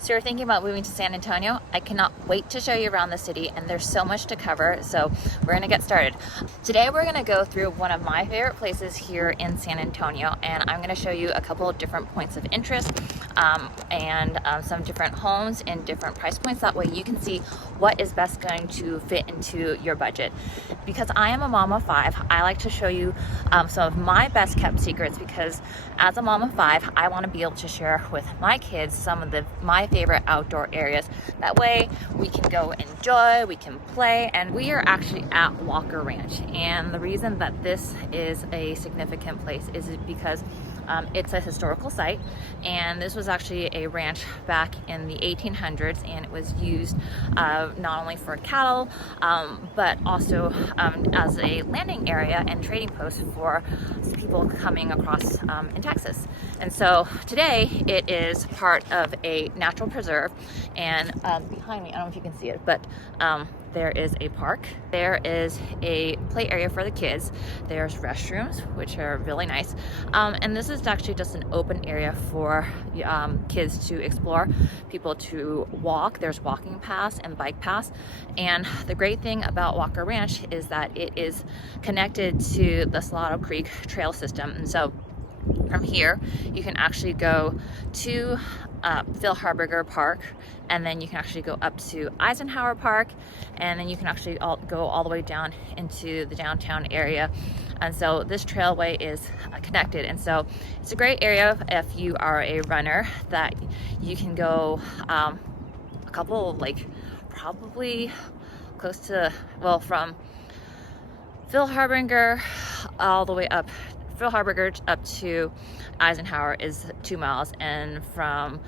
So you're thinking about moving to San Antonio? I cannot wait to show you around the city, and there's so much to cover, so we're gonna get started. Today we're gonna go through one of my favorite places here in San Antonio, and I'm gonna show you a couple of different points of interest and some different homes in different price points. That way you can see what is best going to fit into your budget. Because I am a mom of 5, I like to show you some of my best kept secrets, because as a mom of 5, I want to be able to share with my kids some of my favorite outdoor areas. That way we can go enjoy, we can play, and we are actually at Walker Ranch. And the reason that this is a significant place is because it's a historical site, and this was actually a ranch back in the 1800s, and it was used not only for cattle but also as a landing area and trading post for people coming across in Texas. And so today it is part of a natural preserve, and behind me, I don't know if you can see it, but there is a park, there is a play area for the kids, there's restrooms, which are really nice, and this is actually just an open area for kids to explore, people to walk. There's walking paths and bike paths, and the great thing about Walker Ranch is that it is connected to the Salado Creek trail system. And so from here you can actually go to Phil Harberger Park, and then you can actually go up to Eisenhower Park, and then you can actually go all the way down into the downtown area. And so this trailway is connected, and so it's a great area if you are a runner, that you can go a couple, like probably close to, well, from Phil Harberger all the way up, Phil Harberger up to Eisenhower is 2 miles, and from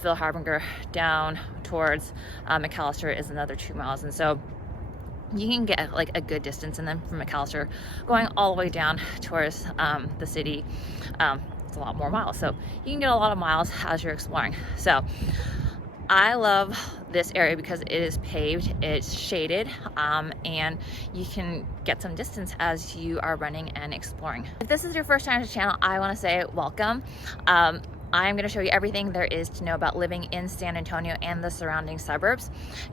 Phil Harberger down towards McAllister is another 2 miles. And so you can get like a good distance, and then from McAllister going all the way down towards the city, it's a lot more miles, so you can get a lot of miles as you're exploring. So I love this area because it is paved, it's shaded, and you can get some distance as you are running and exploring. If this is your first time to the channel, I want to say welcome. I'm going to show you everything there is to know about living in San Antonio and the surrounding suburbs.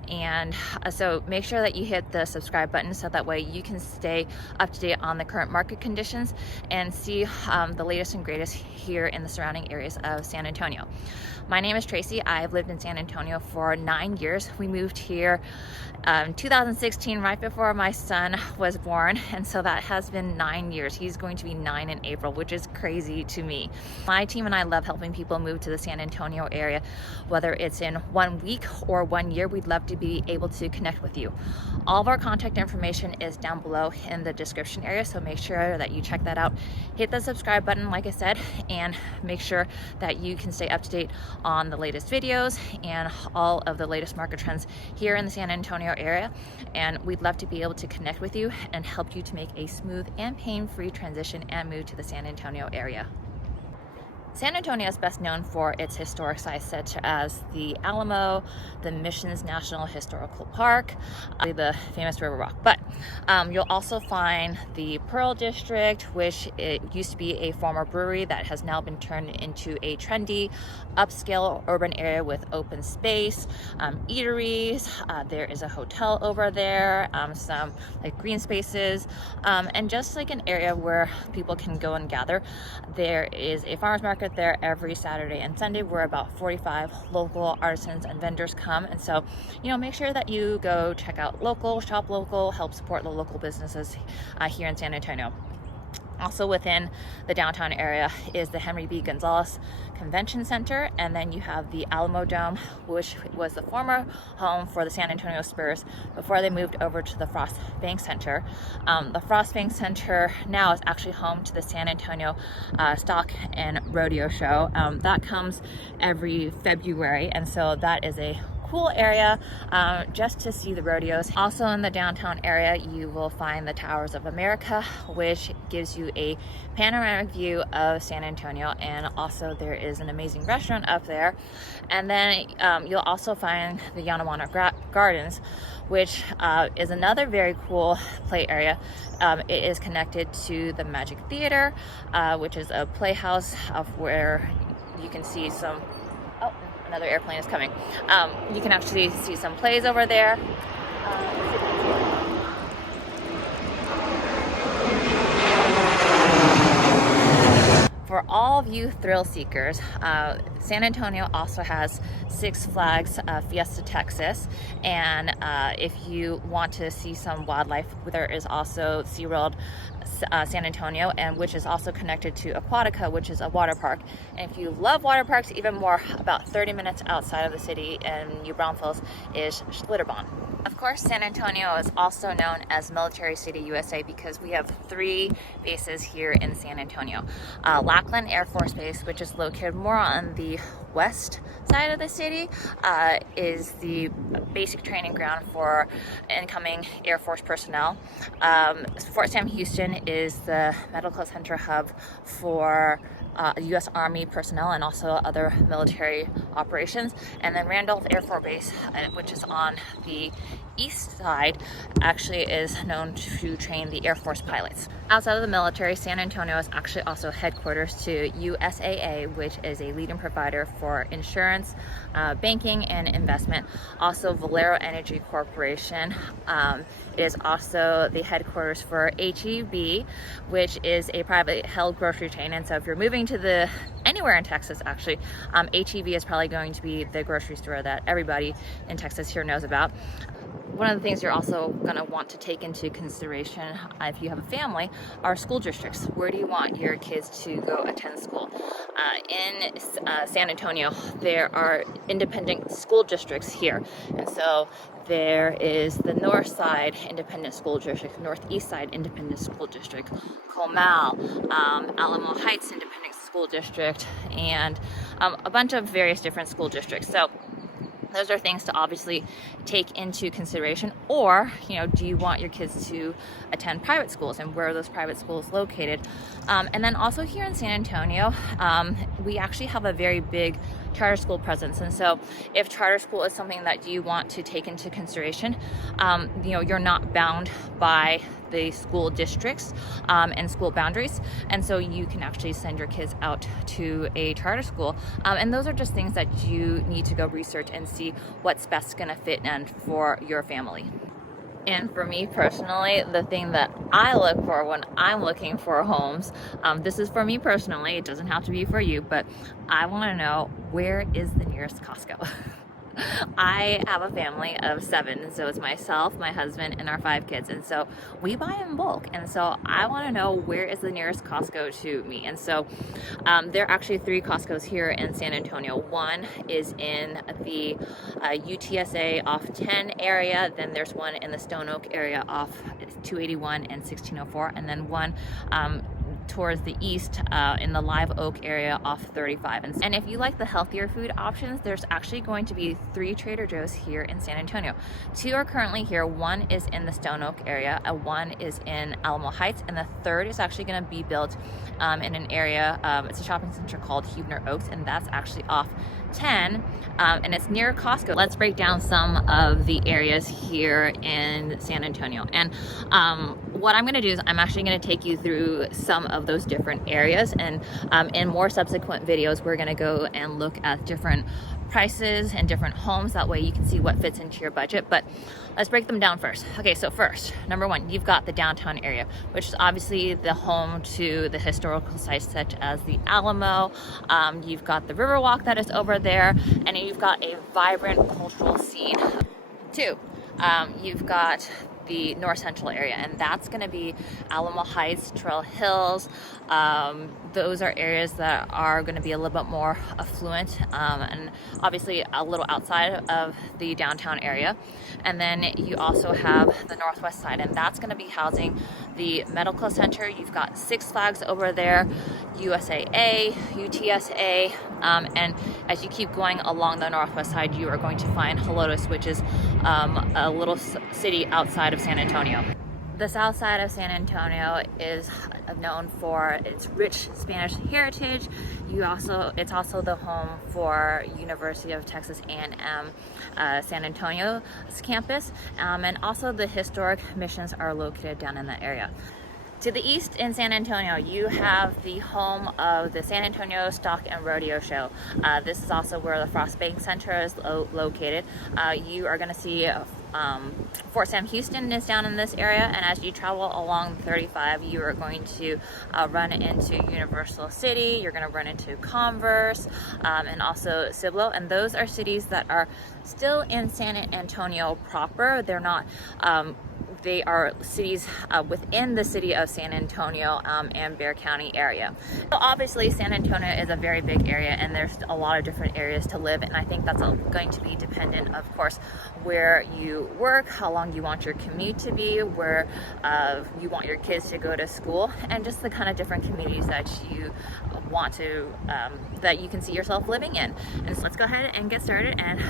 And so make sure that you hit the subscribe button, so that way you can stay up to date on the current market conditions and see the latest and greatest here in the surrounding areas of San Antonio. My name is Tracy. I've lived in San Antonio for 9 years. We moved here in 2016, right before my son was born, and so that has been 9 years. He's going to be 9 in April, which is crazy to me. My team and I love helping people move to the San Antonio area, whether it's in 1 week or 1 year. We'd love to be able to connect with you. All of our contact information is down below in the description area, so make sure that you check that out. Hit the subscribe button, like I said, and make sure that you can stay up to date on the latest videos and all of the latest market trends here in the San Antonio area. And we'd love to be able to connect with you and help you to make a smooth and pain-free transition and move to the San Antonio area. San Antonio is best known for its historic sites, such as the Alamo, the Missions National Historical Park, the famous River Rock. But you'll also find the Pearl District, which it used to be a former brewery that has now been turned into a trendy, upscale urban area with open space, eateries. There is a hotel over there, some like green spaces, and just like an area where people can go and gather. There is a farmer's market there every Saturday and Sunday, where about 45 local artisans and vendors come. And so, you know, make sure that you go check out local, shop local, help support the local businesses here in San Antonio. Also within the downtown area is the Henry B. Gonzalez Convention Center, and then you have the Alamo Dome, which was the former home for the San Antonio Spurs before they moved over to the Frost Bank Center. The Frost Bank Center now is actually home to the San Antonio Stock and Rodeo Show. That comes every February, and so that is a cool area just to see the rodeos. Also in the downtown area, you will find the Towers of America, which gives you a panoramic view of San Antonio, and also there is an amazing restaurant up there. And then you'll also find the Yanawana Gardens, which is another very cool play area. It is connected to the Magic Theater, which is a playhouse of where you can see some, oh, another airplane is coming. You can actually see some plays over there. For all of you thrill seekers, San Antonio also has Six Flags Fiesta Texas, and if you want to see some wildlife, there is also SeaWorld San Antonio, and which is also connected to Aquatica, which is a water park. And if you love water parks even more, about 30 minutes outside of the city in New Braunfels is Suburban. Of course, San Antonio is also known as Military City USA because we have 3 bases here in San Antonio. Lackland Air Force Base, which is located more on the west side of the city, is the basic training ground for incoming Air Force personnel. Fort Sam Houston is the medical center hub for U.S. Army personnel and also other military operations. And then Randolph Air Force Base, which is on the east side, actually is known to train the Air Force pilots. Outside of the military, San Antonio is actually also headquarters to USAA, which is a leading provider for insurance, banking, and investment. Also, Valero Energy Corporation is also the headquarters for HEB, which is a privately held grocery chain. And so if you're moving to anywhere in Texas, actually, HEB is probably going to be the grocery store that everybody in Texas here knows about. One of the things you're also going to want to take into consideration if you have a family are school districts. Where do you want your kids to go attend school? In San Antonio, there are independent school districts here. And so there is the North Side Independent School District, Northeast Side Independent School District, Comal, Alamo Heights Independent School District, and a bunch of various different school districts. So those are things to obviously take into consideration. Or, do you want your kids to attend private schools, and where are those private schools located? And then also here in San Antonio, we actually have a very big charter school presence. And so if charter school is something that you want to take into consideration, you're not bound by the school districts and school boundaries. And so you can actually send your kids out to a charter school. And those are just things that you need to go research and see what's best going to fit in for your family. And for me personally, the thing that I look for when I'm looking for homes, this is for me personally, it doesn't have to be for you, but I want to know, where is the nearest Costco? I have a family of 7, and so it's myself, my husband, and our 5 kids, and so we buy in bulk, and so I want to know, where is the nearest Costco to me? And so there are actually 3 Costcos here in San Antonio. One is in the UTSA off 10 area, then there's one in the Stone Oak area off 281 and 1604, and then one towards the east in the Live Oak area off 35. And if you like the healthier food options, there's actually going to be 3 Trader Joe's here in San Antonio. 2 are currently here. One is in the Stone Oak area, one is in Alamo Heights, and the third is actually going to be built in an area, it's a shopping center called Huebner Oaks, and that's actually off 10, and it's near Costco. Let's break down some of the areas here in San Antonio. And what I'm going to do is I'm actually going to take you through some of those different areas, and in more subsequent videos we're going to go and look at different prices and different homes. That way you can see what fits into your budget. But let's break them down first. Okay, so first, number 1, you've got the downtown area, which is obviously the home to the historical sites such as the Alamo. You've got the Riverwalk that is over there, and you've got a vibrant cultural scene. 2, you've got the North Central area, and that's going to be Alamo Heights, Trail Hills. Those are areas that are going to be a little bit more affluent, and obviously a little outside of the downtown area. And then you also have the northwest side, and that's going to be housing the medical center. You've got Six Flags over there, USAA, UTSA, and as you keep going along the northwest side, you are going to find Helotes, which is a little city outside of San Antonio. The south side of San Antonio is known for its rich Spanish heritage. It's also the home for University of Texas A&M San Antonio's campus, and also the historic missions are located down in that area. To the east in San Antonio, you have the home of the San Antonio Stock and Rodeo Show. This is also where the Frost Bank Center is located. You are going to see Fort Sam Houston is down in this area, and as you travel along 35, you are going to run into Universal City, you're going to run into Converse, and also Cibolo, and those are cities that are still in San Antonio proper. They're not they are cities within the city of San Antonio and Bexar County area. So obviously San Antonio is a very big area, and there's a lot of different areas to live, and I think that's going to be dependent, of course, where you work, how long you want your commute to be, where you want your kids to go to school, and just the kind of different communities that you want to that you can see yourself living in. And so let's go ahead and get started, and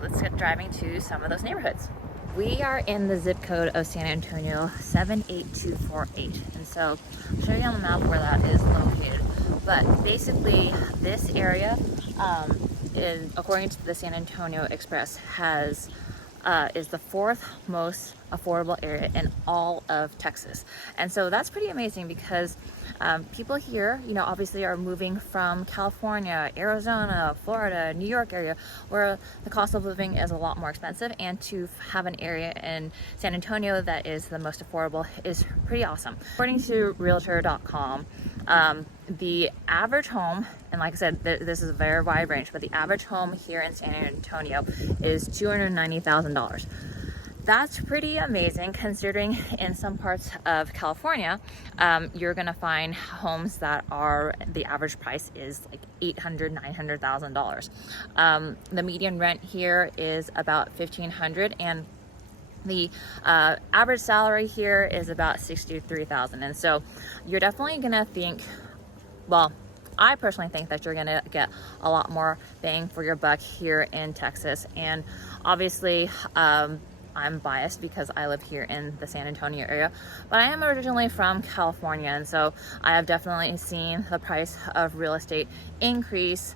let's get driving to some of those neighborhoods. We are in the zip code of San Antonio, 78248, and so I'll show you on the map where that is located. But basically, this area, is, according to the San Antonio Express, is the fourth most affordable area in all of Texas. And so that's pretty amazing because people here, obviously are moving from California, Arizona, Florida, New York area, where the cost of living is a lot more expensive, and to have an area in San Antonio that is the most affordable is pretty awesome. According to Realtor.com, the average home, and like I said, this is a very wide range, but the average home here in San Antonio is $290,000. That's pretty amazing, considering in some parts of California, you're gonna find homes that are, the average price is like $800,000, $900,000. The median rent here is about $1,500, and the average salary here is about $63,000. And so you're definitely gonna think, well, I personally think that you're gonna get a lot more bang for your buck here in Texas. And obviously, I'm biased because I live here in the San Antonio area, but I am originally from California, and so I have definitely seen the price of real estate increase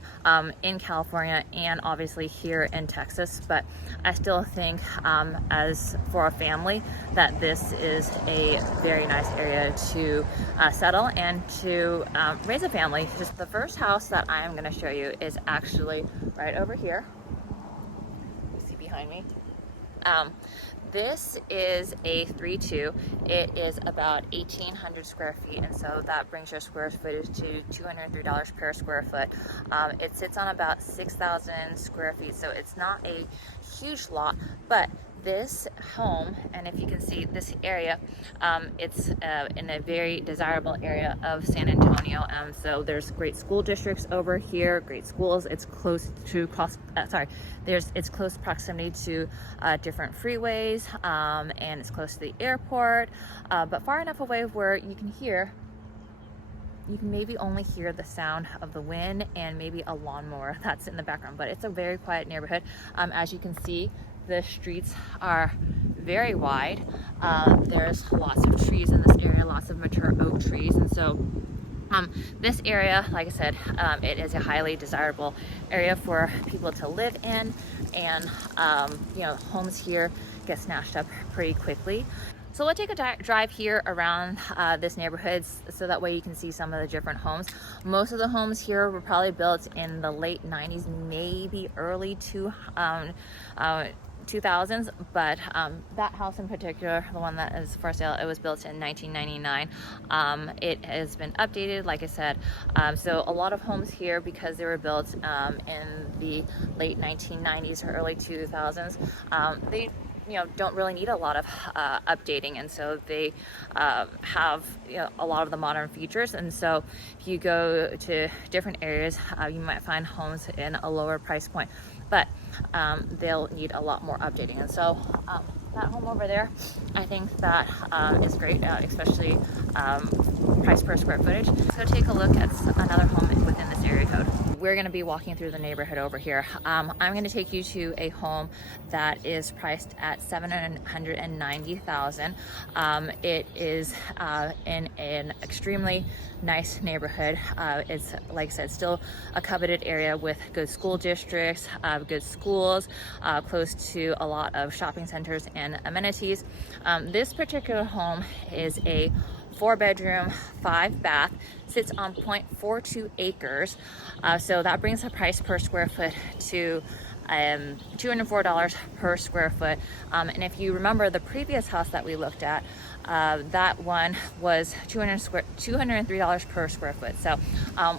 in California and obviously here in Texas. But I still think, as for a family, that this is a very nice area to settle and to raise a family. Just the first house that I am going to show you is actually right over here. You see behind me? This is a 3-2. It is about 1,800 square feet, and so that brings your square footage to $203 per square foot. It sits on about 6,000 square feet, so it's not a huge lot, but this home, and if you can see this area, it's in a very desirable area of San Antonio. So there's great school districts over here, great schools. It's close to it's close proximity to different freeways, and it's close to the airport, but far enough away where you can maybe only hear the sound of the wind and maybe a lawnmower that's in the background. But it's a very quiet neighborhood. As you can see, the streets are very wide. There's lots of trees in this area, lots of mature oak trees, and so this area, like I said, it is a highly desirable area for people to live in, and homes here get snatched up pretty quickly. So we'll take a drive here around this neighborhood so that way you can see some of the different homes. Most of the homes here were probably built in the late 90s, maybe early 2000s, but that house in particular, the one that is for sale, it was built in 1999. It has been updated, like I said. So a lot of homes here, because they were built in the late 1990s or early 2000s, they don't really need a lot of updating, and so they have a lot of the modern features. And so if you go to different areas, you might find homes in a lower price point, but they'll need a lot more updating. And so that home over there, I think that is great, especially price per square footage. So take a look at another home within this area code. We're going to be walking through the neighborhood over here. I'm going to take you to a home that is priced at $790,000. It is in an extremely nice neighborhood. It's, like I said, still a coveted area with good school districts, good schools, close to a lot of shopping centers and amenities. This particular home is a 4-bedroom, 5-bath, sits on 0.42 acres. So that brings the price per square foot to $204 per square foot. And if you remember the previous house that we looked at, that one was $203 per square foot. So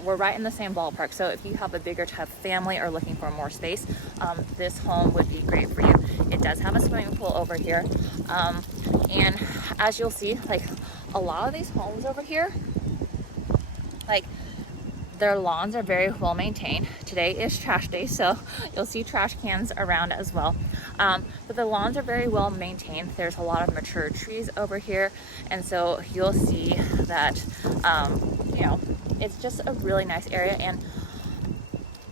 we're right in the same ballpark. So if you have a bigger type of family or looking for more space, this home would be great for you. It does have a swimming pool over here. And as you'll see, like a lot of these homes over here, like their lawns are very well maintained. Today is trash day, so you'll see trash cans around as well. But the lawns are very well maintained. There's a lot of mature trees over here, and so you'll see that you know, it's just a really nice area, and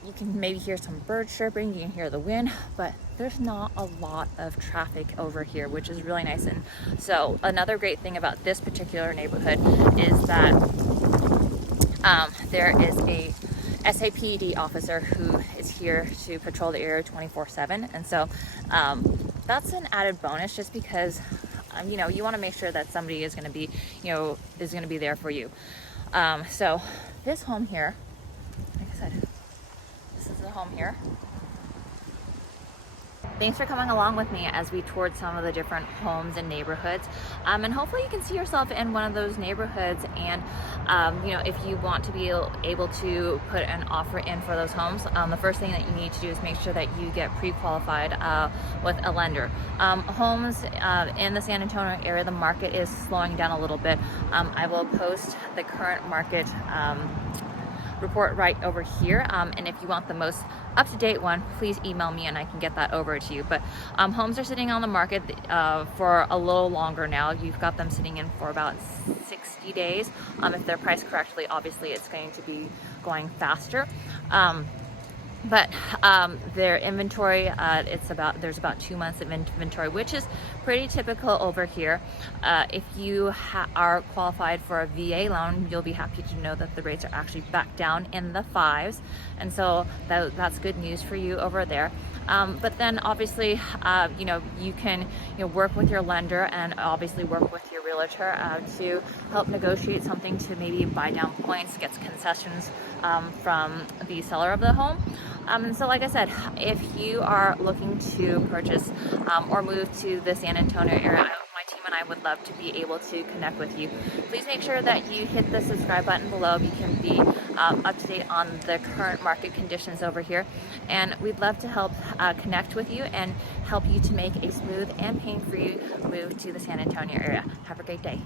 you can maybe hear some birds chirping, you can hear the wind, but there's not a lot of traffic over here, which is really nice. And so another great thing about this particular neighborhood is that there is a SAPD officer who is here to patrol the area 24/7, and so that's an added bonus, just because you know, you want to make sure that somebody is going to be, you know, is going to be there for you. So this home here, like I said, this is the home here. Thanks for coming along with me as we toured some of the different homes and neighborhoods. And hopefully you can see yourself in one of those neighborhoods. And you know, if you want to be able to put an offer in for those homes, the first thing that you need to do is make sure that you get pre-qualified with a lender. Homes in the San Antonio area, the market is slowing down a little bit. I will post the current market report right over here, and if you want the most up-to-date one, please email me and I can get that over to you. But homes are sitting on the market for a little longer now. You've got them sitting in for about 60 days. If they're priced correctly, obviously it's going to be going faster. But their inventory, there's about 2 months of inventory, which is pretty typical over here. If you are qualified for a VA loan, you'll be happy to know that the rates are actually back down in the 5s, and so that's good news for you over there. But then obviously, you know, you can work with your lender and obviously work with your realtor to help negotiate something to maybe buy down points, get concessions from the seller of the home. And so like I said, if you are looking to purchase or move to the San Antonio area, my team and I would love to be able to connect with you. Please make sure that you hit the subscribe button below. You can be up to date on the current market conditions over here. And we'd love to help connect with you and help you to make a smooth and pain-free move to the San Antonio area. Have a great day.